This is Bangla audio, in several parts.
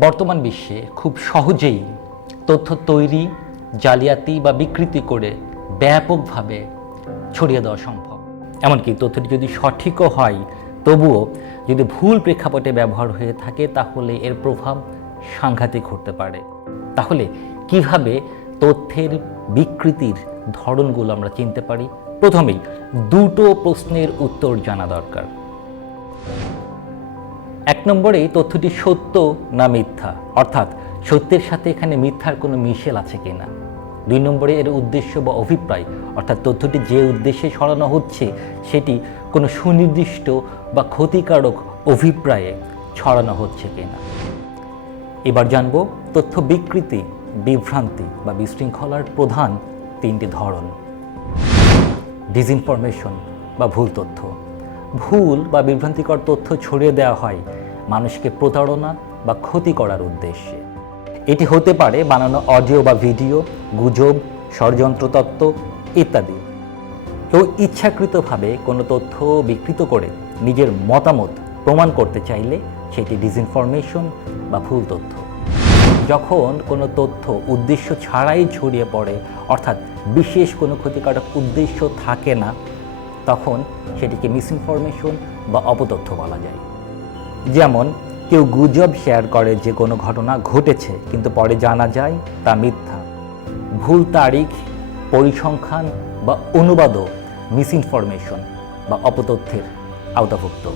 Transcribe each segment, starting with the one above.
বর্তমান বিশ্বে খুব সহজেই তথ্য তৈরি, জালিয়াতি বা বিকৃতি করে ব্যাপকভাবে ছড়িয়ে দেওয়া সম্ভব। এমনকি তথ্যটি যদি সঠিকও হয়, তবুও যদি ভুল প্রেক্ষাপটে ব্যবহার হয়ে থাকে, তাহলে এর প্রভাব সাংঘাতিক হতে পারে। তাহলে কীভাবে তথ্যের বিকৃতির ধরনগুলো আমরা চিনতে পারি? প্রথমেই দুটো প্রশ্নের উত্তর জানা দরকার। এক নম্বরে তথ্যটি সত্য না মিথ্যা? অর্থাৎ সত্যের সাথে এখানে মিথ্যার কোনো মিশেল আছে কিনা? দুই নম্বরে এর উদ্দেশ্য বা অভিপ্রায়, অর্থাৎ তথ্যটি যে উদ্দেশ্যে ছড়ানো হচ্ছে, সেটি কোনো সুনির্দিষ্ট বা ক্ষতিকারক অভিপ্রায়ে ছড়ানো হচ্ছে কিনা? এবার জানব তথ্য বিকৃতি, বিভ্রান্তি বা বিশৃঙ্খলার প্রধান তিনটি ধরন। ডিসইনফরমেশন বা ভুল তথ্য। ভুল বা বিভ্রান্তিকর তথ্য ছড়িয়ে দেওয়া হয় মানুষকে প্রতারণা বা ক্ষতি করার উদ্দেশ্যে। এটি হতে পারে বানানো অডিও বা ভিডিও, গুজব, ষড়যন্ত্র তত্ত্ব ইত্যাদি। কেউ ইচ্ছাকৃতভাবে কোনো তথ্য বিকৃত করে নিজের মতামত প্রমাণ করতে চাইলে সেটি ডিসইনফরমেশন বা ভুল তথ্য। যখন কোনো তথ্য উদ্দেশ্য ছাড়াই ছড়িয়ে পড়ে, অর্থাৎ বিশেষ কোনো ক্ষতিকারক উদ্দেশ্য থাকে না তখন সেটিকে মিসইনফরমেশন বা অপতথ্য বলা যায়। যেমন, কেউ গুজব শেয়ার করে যে কোনো ঘটনা ঘটেছে, কিন্তু পরে জানা যায় তা মিথ্যা। ভুল তারিখ, পরিসংখ্যান বা অনুবাদও মিসইনফরমেশন বা অপতথ্যের আওতাভুক্ত।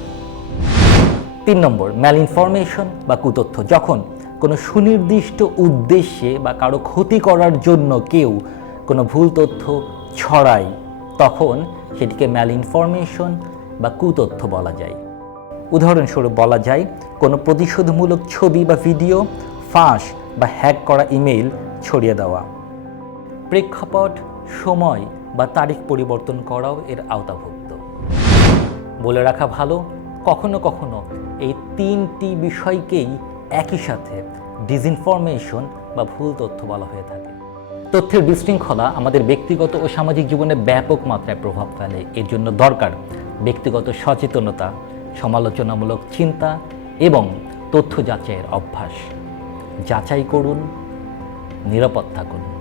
তিন নম্বর ম্যাল ইনফরমেশন বা কুতথ্য। যখন কোনো সুনির্দিষ্ট উদ্দেশ্যে বা কারও ক্ষতি করার জন্য কেউ কোনো ভুল তথ্য ছড়ায় তখন সেটিকে ম্যাল ইনফরমেশন বা কুতথ্য বলা যায়। উদাহরণস্বরূপ বলা যায়, কোনো প্রতিশোধমূলক ছবি বা ভিডিও ফাঁস বা হ্যাক করা ইমেইল ছড়িয়ে দেওয়া। প্রেক্ষাপট, সময় বা তারিখ পরিবর্তন করাও এর আওতাভুক্ত। বলে রাখা ভালো, কখনো কখনো এই তিনটি বিষয়কেই একই সাথে ডিসইনফরমেশন বা ভুল তথ্য বলা হয়ে থাকে। তথ্যের বিশৃঙ্খলা আমাদের ব্যক্তিগত ও সামাজিক জীবনে ব্যাপক মাত্রায় প্রভাব ফেলে। এর জন্য দরকার ব্যক্তিগত সচেতনতা, সমালোচনামূলক চিন্তা এবং তথ্য যাচাইয়ের অভ্যাস। যাচাই করুন, নিরাপদ থাকুন।